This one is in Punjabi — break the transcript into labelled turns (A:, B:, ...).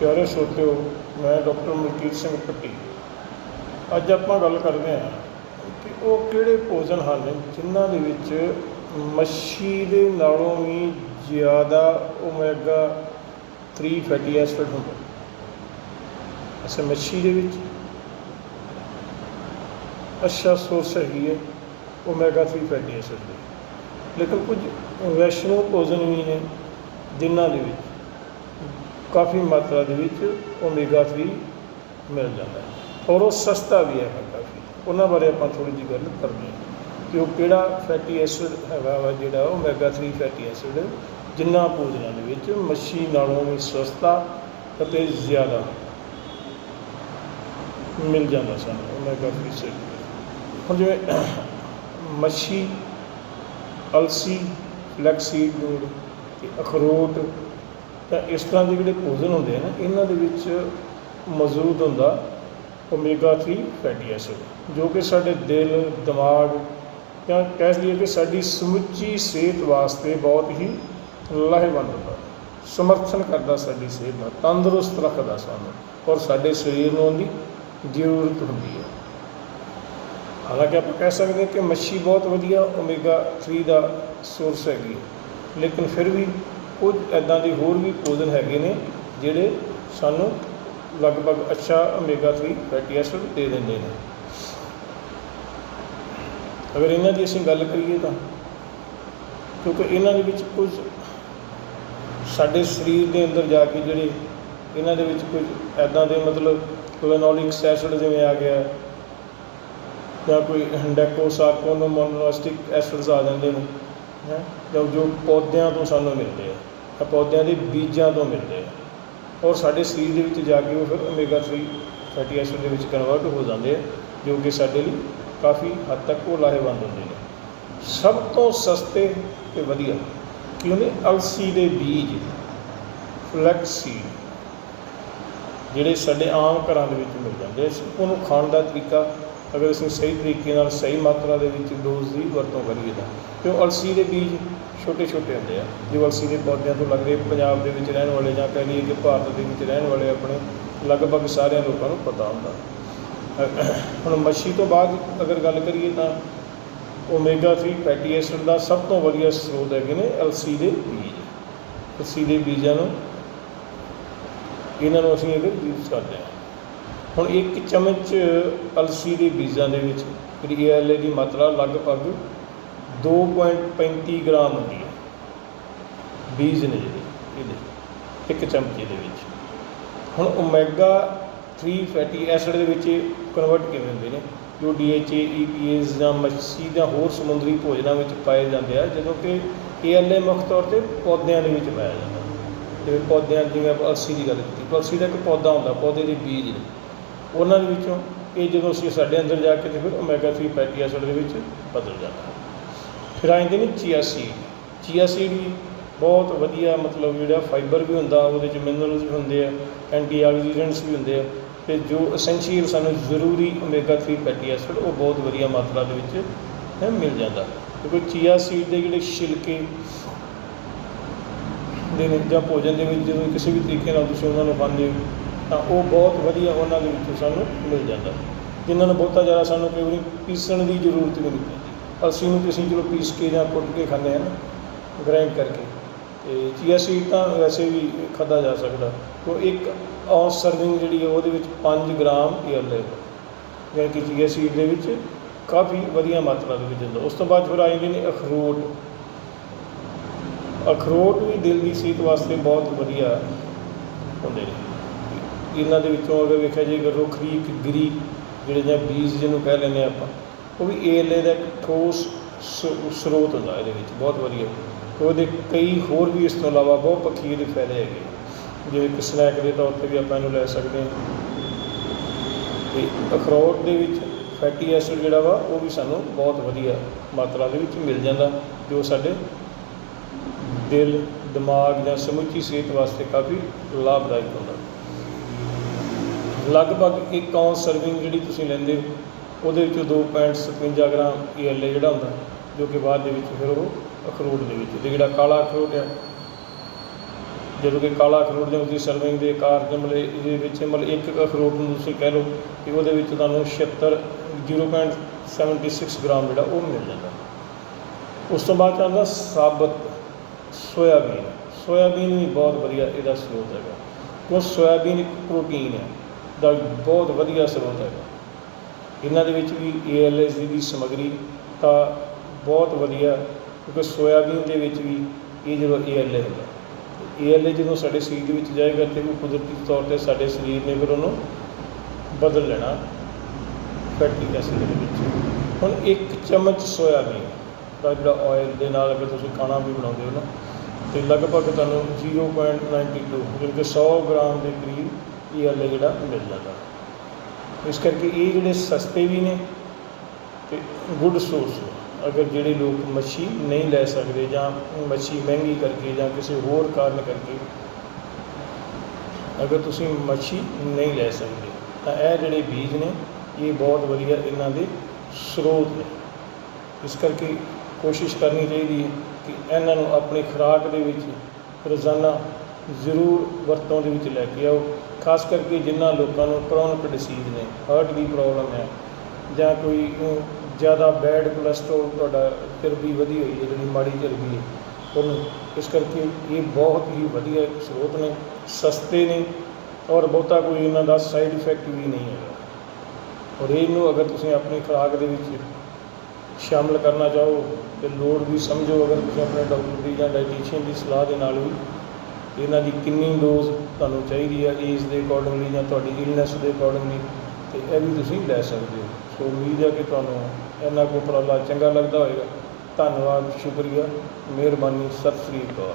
A: ਪਿਆਰੇ ਸਰੋਤਿਓ ਮੈਂ ਡਾਕਟਰ ਮਲਕੀਤ ਸਿੰਘ ਪੱਟੀ। ਅੱਜ ਆਪਾਂ ਗੱਲ ਕਰਦੇ ਹਾਂ ਕਿ ਉਹ ਕਿਹੜੇ ਭੋਜਨ ਹਨ ਜਿਨ੍ਹਾਂ ਦੇ ਵਿੱਚ ਮੱਛੀ ਦੇ ਨਾਲੋਂ ਵੀ ਜ਼ਿਆਦਾ ਓਮੇਗਾ 3 ਫੈਟੀ ਐਸਿਡ ਹੁੰਦਾ। ਅਸੇ ਮੱਛੀ ਦੇ ਵਿੱਚ? ਅੱਛਾ ਸੋਰਸ ਹੈਗੀ ਹੈ ਓਮੇਗਾ 3 ਫੈਟੀ ਐਸਿਡ ਦੀ। ਲੇਕਿਨ ਕੁਝ ਵੈਸ਼ਨੋ ਭੋਜਨ ਵੀ ਨੇ ਜਿਨ੍ਹਾਂ ਦੇ ਵਿੱਚ ਕਾਫੀ ਮਾਤਰਾ ਦੇ ਵਿੱਚ ਓਮੇਗਾ 3 ਮਿਲ ਜਾਂਦਾ ਹੈ। ਔਰ ਉਹ ਸਸਤਾ ਵੀ ਹੈ ਕਾਫੀ। ਉਹਨਾਂ ਬਾਰੇ ਆਪਾਂ ਥੋੜੀ ਜਿਹੀ ਗੱਲ ਕਰਦੇ ਹਾਂ ਕਿ ਉਹ ਕਿਹੜਾ ਫੈਟੀ ਐਸਿਡ ਹੈਗਾ ਵਾ ਜਿਹੜਾ ਓਮੇਗਾ 3 ਫੈਟੀ ਐਸਿਡ ਜਿਨ੍ਹਾਂ ਭੋਜਨਾਂ ਦੇ ਵਿੱਚ ਮੱਛੀ ਨਾਲੋਂ ਵੀ ਸਸਤਾ ਅਤੇ ਜ਼ਿਆਦਾ ਮਿਲ ਜਾਂਦਾ ਸਾਨੂੰ ਓਮੇਗਾ 3 ਐਸਿਡ ਹੁਣ ਜਿਵੇਂ ਮੱਛੀ, ਅਲਸੀ ਫਲੈਕਸੀਡ ਬੀਨ ਤੇ ਅਖਰੋਟ ਤਾਂ ਇਸ ਤਰ੍ਹਾਂ ਦੇ ਜਿਹੜੇ ਭੋਜਨ ਹੁੰਦੇ ਆ ਨਾ, ਇਹਨਾਂ ਦੇ ਵਿੱਚ ਮੌਜੂਦ ਹੁੰਦਾ ਓਮੇਗਾ 3 ਫੈਟੀ ਐਸਿਡ ਜੋ ਕਿ ਸਾਡੇ ਦਿਲ, ਦਿਮਾਗ ਜਾਂ ਕਹਿ ਲਈਏ ਕਿ ਸਾਡੀ ਸਮੁੱਚੀ ਸਿਹਤ ਵਾਸਤੇ ਬਹੁਤ ਹੀ ਲਾਹੇਵੰਦ ਹੁੰਦਾ। ਸਮਰਥਨ ਕਰਦਾ ਸਾਡੀ ਸਿਹਤ ਦਾ ਤੰਦਰੁਸਤ ਰੱਖਦਾ ਸਾਨੂੰ ਔਰ ਸਾਡੇ ਸਰੀਰ ਨੂੰ ਉਹਦੀ ਜ਼ਰੂਰਤ ਹੁੰਦੀ ਹੈ। ਹਾਲਾਂਕਿ ਆਪਾਂ ਕਹਿ ਸਕਦੇ ਹਾਂ ਕਿ ਮੱਛੀ ਬਹੁਤ ਵਧੀਆ ਓਮੇਗਾ 3 ਦਾ ਸੋਰਸ ਹੈਗੀ ਲੇਕਿਨ ਫਿਰ ਵੀ ਕੁਝ ਇੱਦਾਂ ਦੇ ਹੋਰ ਵੀ ਭੋਜਨ ਹੈਗੇ ਨੇ ਜਿਹੜੇ ਸਾਨੂੰ ਲਗਭਗ ਅੱਛਾ ਓਮੇਗਾ 3 ਫੈਟੀ ਐਸਿਡ ਦੇ ਦਿੰਦੇ ਨੇ। ਅਗਰ ਇਹਨਾਂ ਦੀ ਅਸੀਂ ਗੱਲ ਕਰੀਏ ਤਾਂ, ਕਿਉਂਕਿ ਇਹਨਾਂ ਦੇ ਵਿੱਚ ਕੁਝ ਸਾਡੇ ਸਰੀਰ ਦੇ ਅੰਦਰ ਜਾ ਕੇ ਜਿਹੜੇ ਇਹਨਾਂ ਦੇ ਵਿੱਚ ਕੁਝ ਐਦਾਂ ਦੇ ਮਤਲਬ ਕੋਲੋਨੋਲਿਕ ਐਸਿਡ ਜਿਵੇਂ ਆ ਗਿਆ ਜਾਂ ਕੋਈ ਡੈਕੋਸਾਰਕੋਨੋਮੋਨੋਸਟਿਕ ਐਸਿਡਸ ਆ ਜਾਂਦੇ ਨੇ ਹੈ? ਜੋ ਜੋ ਪੌਦਿਆਂ ਤੋਂ ਸਾਨੂੰ ਮਿਲਦੇ ਆ। ਤਾਂ ਪੌਦਿਆਂ ਦੇ ਬੀਜਾਂ ਤੋਂ ਮਿਲਦੇ ਆ। ਔਰ ਸਾਡੇ ਸਰੀਰ ਦੇ ਵਿੱਚ ਜਾ ਕੇ ਉਹ ਫਿਰ ਓਮੇਗਾ 3 ਫੈਟੀ ਐਸਿਡ ਦੇ ਵਿੱਚ ਕਨਵਰਟ ਹੋ ਜਾਂਦੇ ਆ, ਜੋ ਕਿ ਸਾਡੇ ਲਈ ਕਾਫੀ ਹੱਦ ਤੱਕ ਉਹ ਲਾਹੇਵੰਦ ਹੁੰਦੇ ਨੇ। ਸਭ ਤੋਂ ਸਸਤੇ ਤੇ ਵਧੀਆ ਕੀ ਹੁੰਦੇ? ਅਲਸੀ ਦੇ ਬੀਜ ਫਲੈਕਸੀ ਜਿਹੜੇ ਸਾਡੇ ਆਮ ਘਰਾਂ ਦੇ ਵਿੱਚ ਮਿਲ ਜਾਂਦੇ ਸੀ ਉਹਨੂੰ ਖਾਣ ਦਾ ਤਰੀਕਾ ਅਗਰ ਅਸੀਂ ਸਹੀ ਤਰੀਕੇ ਨਾਲ, ਸਹੀ ਮਾਤਰਾ ਦੇ ਵਿੱਚ ਡੋਜ਼ ਦੀ ਵਰਤੋਂ ਕਰੀਏ ਤਾਂ। ਕਿਉਂ ਅਲਸੀ ਦੇ ਬੀਜ ਛੋਟੇ ਛੋਟੇ ਹੁੰਦੇ ਆ। ਜੋ ਅਲਸੀ ਦੇ ਪੌਦਿਆਂ ਤੋਂ ਲੱਗਦੇ ਪੰਜਾਬ ਦੇ ਵਿੱਚ ਰਹਿਣ ਵਾਲੇ ਜਾਂ ਕਹਿ ਲਈਏ ਕਿ ਭਾਰਤ ਦੇ ਵਿੱਚ ਰਹਿਣ ਵਾਲੇ ਆਪਣੇ ਲਗਭਗ ਸਾਰਿਆਂ ਲੋਕਾਂ ਨੂੰ ਪਤਾ ਹੁੰਦਾ। ਹੁਣ ਮੱਛੀ ਤੋਂ ਬਾਅਦ ਅਗਰ ਗੱਲ ਕਰੀਏ ਤਾਂ ਓਮੇਗਾ 3 ਫੈਟੀ ਐਸਿਡ ਦਾ ਸਭ ਤੋਂ ਵਧੀਆ ਸਰੋਤ ਹੈਗੇ ਨੇ ਅਲਸੀ ਦੇ ਬੀਜ। ਅਲਸੀ ਦੇ ਬੀਜਾਂ ਨੂੰ, ਇਹਨਾਂ ਨੂੰ ਅਸੀਂ ਇਹਦੇ ਯੂਜ਼ ਕਰਦੇ ਹਾਂ। ਹੁਣ ਇੱਕ ਚਮਚ ਅਲਸੀ ਦੇ ਬੀਜਾਂ ਦੇ ਵਿੱਚ ਜਿਹੜੀ ਏਐਲਏ ਦੀ ਮਾਤਰਾ ਲਗਭਗ 2.35 ਗ੍ਰਾਮ ਹੁੰਦੀ ਹੈ। ਬੀਜ ਨੇ ਜਿਹੜੇ ਇਹਦੇ ਇੱਕ ਚਮਚੇ ਦੇ ਵਿੱਚ। ਹੁਣ ਓਮੇਗਾ 3 ਫੈਟੀ ਐਸਿਡ ਦੇ ਵਿੱਚ ਕਨਵਰਟ ਕਿਵੇਂ ਹੁੰਦੇ ਨੇ? ਜੋ ਡੀਐਚਏ ਈਪੀਏਸ ਜਾਂ ਮੱਛੀ ਜਾਂ ਹੋਰ ਸਮੁੰਦਰੀ ਭੋਜਨਾਂ ਵਿੱਚ ਪਾਏ ਜਾਂਦੇ ਆ, ਜਦੋਂ ਕਿ ਏਐਲਏ ਮੁੱਖ ਤੌਰ ਤੇ ਪੌਦਿਆਂ ਦੇ ਵਿੱਚ ਪਾਇਆ ਜਾਂਦਾ। ਜਿਵੇਂ ਪੌਦਿਆਂ, ਜਿਵੇਂ ਆਪਾਂ ਅਲਸੀ ਦੀ ਗੱਲ ਕੀਤੀ, ਅਲਸੀ ਦਾ ਇੱਕ ਪੌਦਾ ਹੁੰਦਾ, ਪੌਦੇ ਦੇ ਬੀਜ ਨੇ। ਉਹਨਾਂ ਦੇ ਵਿੱਚੋਂ ਇਹ ਜਦੋਂ ਅਸੀਂ ਸਾਡੇ ਅੰਦਰ ਜਾ ਕੇ ਤੇ ਫਿਰ ਓਮੇਗਾ 3 ਫੈਟੀ ਐਸਿਡ ਦੇ ਵਿੱਚ ਬਦਲ ਜਾਂਦਾ ਫਿਰ ਆ ਜਾਂਦੇ ਨੇ ਚੀਆ ਸੀਡ ਚੀਆ ਸੀਡ ਵੀ ਬਹੁਤ ਵਧੀਆ ਮਤਲਬ ਜਿਹੜਾ ਫਾਈਬਰ ਵੀ ਹੁੰਦਾ, ਉਹਦੇ ਚ ਮਿਨਰਲਸ ਵੀ ਹੁੰਦੇ ਆ ਐਂਟੀ ਆਕਸੀਡੈਂਟਸ ਵੀ ਹੁੰਦੇ ਆ ਤੇ ਜੋ ਅਸੈਂਸ਼ੀਅਲ ਸਾਨੂੰ ਜ਼ਰੂਰੀ ਓਮੇਗਾ 3 ਫੈਟੀ ਐਸਿਡ ਉਹ ਬਹੁਤ ਵਧੀਆ ਮਾਤਰਾ ਦੇ ਵਿੱਚ ਮਿਲ ਜਾਂਦਾ। ਕਿਉਂਕਿ ਚੀਆ ਸੀਡ ਦੇ ਜਿਹੜੇ ਛਿਲਕੇ ਦੇ ਵਿੱਚ ਜਾਂ ਭੋਜਨ ਦੇ ਵਿੱਚ ਜਦੋਂ ਕਿਸੇ ਵੀ ਤਰੀਕੇ ਨਾਲ ਤੁਸੀਂ ਉਹਨਾਂ ਨੂੰ ਖਾਂਦੇ ਹੋ ਤਾਂ ਉਹ ਬਹੁਤ ਵਧੀਆ ਉਹਨਾਂ ਦੇ ਵਿੱਚੋਂ ਸਾਨੂੰ ਮਿਲ ਜਾਂਦਾ। ਜਿਨ੍ਹਾਂ ਨੂੰ ਬਹੁਤਾ ਜ਼ਿਆਦਾ ਸਾਨੂੰ ਕਈ ਵਾਰੀ ਪੀਸਣ ਦੀ ਜ਼ਰੂਰਤ ਵੀ ਨਹੀਂ ਪੈਂਦੀ। ਅਸੀਂ ਨੂੰ ਤੁਸੀਂ ਚਲੋ ਪੀਸ ਕੇ ਜਾਂ ਕੁੱਟ ਕੇ ਖਾਂਦੇ ਹਾਂ ਨਾ ਗ੍ਰਾਈਂਡ ਕਰਕੇ। ਤੇ ਚੀਆ ਸੀਡ ਤਾਂ ਵੈਸੇ ਵੀ ਖਾਧਾ ਜਾ ਸਕਦਾ। ਉਹ ਇੱਕ ਔਸ ਸਰਵਿੰਗ ਜਿਹੜੀ ਹੈ ਉਹਦੇ ਵਿੱਚ 5 ਗ੍ਰਾਮ ਏਅਰਲੇ ਯਾਨੀ ਕਿ ਚੀਆ ਸੀਡ ਦੇ ਵਿੱਚ ਕਾਫੀ ਵਧੀਆ ਮਾਤਰਾ ਦੇ ਵਿੱਚ ਹੁੰਦਾ ਉਸ ਤੋਂ ਬਾਅਦ ਫਿਰ ਆਏ ਜਾਂਦੇ ਨੇ ਅਖਰੋਟ। ਅਖਰੋਟ ਵੀ ਦਿਲ ਦੀ ਸਿਹਤ ਵਾਸਤੇ ਬਹੁਤ ਵਧੀਆ ਹੁੰਦੇ ਨੇ। ਇਹਨਾਂ ਦੇ ਵਿੱਚੋਂ ਅਗਰ ਵੇਖਿਆ ਜਾਏ ਕਿ ਰੁੱਖ ਗਿਰੀ ਜਿਹੜੇ ਜਾਂ ਬੀਜ ਜਿਹਨੂੰ ਕਹਿ ਲੈਂਦੇ ਆਪਾਂ, ਉਹ ਵੀ ਏਲੇ ਦਾ ਇੱਕ ਠੋਸ ਸ- ਸਰੋਤ ਹੁੰਦਾ ਇਹਦੇ ਵਿੱਚ, ਬਹੁਤ ਵਧੀਆ। ਤੇ ਉਹਦੇ ਕਈ ਹੋਰ ਵੀ ਇਸ ਤੋਂ ਇਲਾਵਾ ਬਹੁਤ ਪੱਖੀ ਇਹਦੇ ਫਾਇਦੇ ਹੈਗੇ ਜਿਵੇਂ ਕਿ ਸਨੈਕ ਦੇ ਤੌਰ ਤੇ ਵੀ ਆਪਾਂ ਇਹਨੂੰ ਲੈ ਸਕਦੇ ਹਾਂ। ਤੇ ਅਖਰੋਟ ਦੇ ਵਿੱਚ ਫੈਟੀ ਐਸਿਡ ਜਿਹੜਾ ਵਾ, ਉਹ ਵੀ ਸਾਨੂੰ ਬਹੁਤ ਵਧੀਆ ਮਾਤਰਾ ਦੇ ਵਿੱਚ ਮਿਲ ਜਾਂਦਾ, ਜੋ ਸਾਡੇ ਦਿਲ, ਦਿਮਾਗ ਜਾਂ ਸਮੁੱਚੀ ਸਿਹਤ ਵਾਸਤੇ ਕਾਫੀ ਲਾਭਦਾਇਕ ਹੁੰਦਾ। ਲਗਭਗ ਇੱਕ ਔਂਸ ਸਰਵਿੰਗ ਜਿਹੜੀ ਤੁਸੀਂ ਲੈਂਦੇ ਹੋ, ਉਹਦੇ ਵਿੱਚੋਂ 2.57 ਗ੍ਰਾਮ ਏਐਲਏ ਜਿਹੜਾ ਹੁੰਦਾ, ਜੋ ਕਿ ਬਾਅਦ ਦੇ ਵਿੱਚ ਫਿਰ ਉਹ ਅਖਰੋਟ ਦੇ ਵਿੱਚ, ਤੇ ਜਿਹੜਾ ਕਾਲਾ ਅਖਰੋਟ ਆ, ਜਦੋਂ ਕਿ ਕਾਲਾ ਅਖਰੋਟ ਦੇ ਉਸਦੀ ਸਰਵਿੰਗ ਦੇ ਆਕਾਰ ਦੇ ਮਤਲਬ ਇਹਦੇ ਵਿੱਚ ਮਤਲਬ ਇੱਕ ਕੁ ਅਖਰੋਟ ਨੂੰ ਤੁਸੀਂ ਕਹਿ ਲਓ ਕਿ ਉਹਦੇ ਵਿੱਚ ਤੁਹਾਨੂੰ 76 0.76 ਗ੍ਰਾਮ ਜਿਹੜਾ ਉਹ ਮਿਲ ਜਾਂਦਾ। ਉਸ ਤੋਂ ਬਾਅਦ ਆਉਂਦਾ ਸਾਬਤ ਸੋਇਆਬੀਨ ਸੋਇਆਬੀਨ ਵੀ ਬਹੁਤ ਵਧੀਆ ਇਹਦਾ ਸਰੋਤ ਹੈਗਾ। ਕਿਉਂ ਸੋਇਆਬੀਨ ਇੱਕ ਪ੍ਰੋਟੀਨ ਹੈ। ਦਾ ਬਹੁਤ ਵਧੀਆ ਸਰੋਤ ਹੈਗਾ। ਇਹਨਾਂ ਦੇ ਵਿੱਚ ਵੀ ਏਐਲਐਸ ਦੀ ਸਮੱਗਰੀ ਤਾਂ ਬਹੁਤ ਵਧੀਆ, ਕਿਉਂਕਿ ਸੋਇਆਬੀਨ ਦੇ ਵਿੱਚ ਵੀ ਇਹ ਜਿਹੜਾ ਏਐਲਏ ਹੁੰਦਾ ਏਐਲਏ ਜਦੋਂ ਸਾਡੇ ਸਰੀਰ ਦੇ ਵਿੱਚ ਜਾਏਗਾ ਤੇ ਉਹ ਕੁਦਰਤੀ ਤੌਰ ਤੇ ਸਾਡੇ ਸਰੀਰ ਨੇ ਫਿਰ ਉਹਨੂੰ ਬਦਲ ਲੈਣਾ, ਫੈਟੀ ਐਸਿਡ ਦੇ ਵਿੱਚ। ਹੁਣ ਇੱਕ ਚਮਚ ਸੋਇਆਬੀਨ ਦਾ ਜਿਹੜਾ ਆਇਲ ਦੇ ਨਾਲ ਅਗਰ ਤੁਸੀਂ ਖਾਣਾ ਵੀ ਬਣਾਉਂਦੇ ਹੋ ਨਾ, ਤੇ ਲਗਭਗ ਤੁਹਾਨੂੰ 0.92 ਜਿਵੇਂ ਕਿ 100 ਗ੍ਰਾਮ ਦੇ ਕਰੀਬ ਇਹ ਏਐਲਏ ਜਿਹੜਾ ਮਿਲ ਜਾਂਦਾ ਇਸ ਕਰਕੇ ਇਹ ਜਿਹੜੇ ਸਸਤੇ ਵੀ ਨੇ ਤੇ ਗੁੱਡ ਸੋਰਸ ਨੇ। ਅਗਰ ਜਿਹੜੇ ਲੋਕ ਮੱਛੀ ਨਹੀਂ ਲੈ ਸਕਦੇ ਜਾਂ ਮੱਛੀ ਮਹਿੰਗੀ ਕਰਕੇ ਜਾਂ ਕਿਸੇ ਹੋਰ ਕਾਰਨ ਕਰਕੇ ਅਗਰ ਤੁਸੀਂ ਮੱਛੀ ਨਹੀਂ ਲੈ ਸਕਦੇ, ਤਾਂ ਇਹ ਜਿਹੜੇ ਬੀਜ ਨੇ, ਇਹ ਬਹੁਤ ਵਧੀਆ ਇਹਨਾਂ ਦੇ ਸਰੋਤ ਨੇ। ਇਸ ਕਰਕੇ ਕੋਸ਼ਿਸ਼ ਕਰਨੀ ਚਾਹੀਦੀ ਹੈ ਕਿ ਇਹਨਾਂ ਨੂੰ ਆਪਣੀ ਖੁਰਾਕ ਦੇ ਵਿੱਚ ਰੋਜ਼ਾਨਾ ਜ਼ਰੂਰ ਵਰਤੋਂ ਦੇ ਵਿੱਚ ਲੈ ਕੇ ਆਓ। ਖਾਸ ਕਰਕੇ ਜਿਨ੍ਹਾਂ ਲੋਕਾਂ ਨੂੰ ਕ੍ਰੋਨਿਕ ਡਿਸੀਜ਼ ਨੇ ਹਾਰਟ ਦੀ ਪ੍ਰੋਬਲਮ ਹੈ, ਜਾਂ ਕੋਈ ਜ਼ਿਆਦਾ ਬੈਡ ਕੋਲੇਸਟ੍ਰੋਲ ਤੁਹਾਡਾ ਚਰਬੀ ਵਧੀ ਹੋਈ ਹੈ, ਜਿਹੜੀ ਮਾੜੀ ਚਰਬੀ ਹੈ, ਉਹਨੂੰ, ਇਸ ਕਰਕੇ ਇਹ ਬਹੁਤ ਹੀ ਵਧੀਆ ਇੱਕ ਸਰੋਤ ਨੇ, ਸਸਤੇ ਨੇ ਔਰ ਬਹੁਤਾ ਕੋਈ ਇਹਨਾਂ ਦਾ ਸਾਈਡ ਇਫੈਕਟ ਵੀ ਨਹੀਂ ਹੈਗਾ। ਔਰ ਇਹਨੂੰ ਅਗਰ ਤੁਸੀਂ ਆਪਣੀ ਖੁਰਾਕ ਦੇ ਵਿੱਚ ਸ਼ਾਮਲ ਕਰਨਾ ਚਾਹੋ, ਤੇ ਲੋੜ ਵੀ ਸਮਝੋ, ਅਗਰ ਤੁਸੀਂ ਆਪਣੇ ਡਾਕਟਰ ਦੀ ਜਾਂ ਡਾਈਟੀਸ਼ੀਅਨ ਦੀ ਸਲਾਹ ਦੇ ਨਾਲ ਵੀ, ਇਹਨਾਂ ਦੀ ਕਿੰਨੀ ਡੋਜ਼ ਤੁਹਾਨੂੰ ਚਾਹੀਦੀ ਹੈ ਏਜ ਦੇ ਅਕੋਰਡਿੰਗਲੀ ਜਾਂ ਤੁਹਾਡੀ ਇਲਨੈਸ ਦੇ ਅਕੋਰਡਿੰਗਲੀ ਤੇ ਇਹ ਵੀ ਤੁਸੀਂ ਲੈ ਸਕਦੇ ਹੋ। ਸੋ ਉਮੀਦ ਹੈ ਕਿ ਤੁਹਾਨੂੰ ਇਹਨਾਂ ਕੋ ਉਪਰਾਲਾ ਚੰਗਾ ਲੱਗਦਾ ਹੋਵੇਗਾ ਧੰਨਵਾਦ, ਸ਼ੁਕਰੀਆ, ਮਿਹਰਬਾਨੀ, ਸਤਿ ਸ੍ਰੀ ਅਕਾਲ।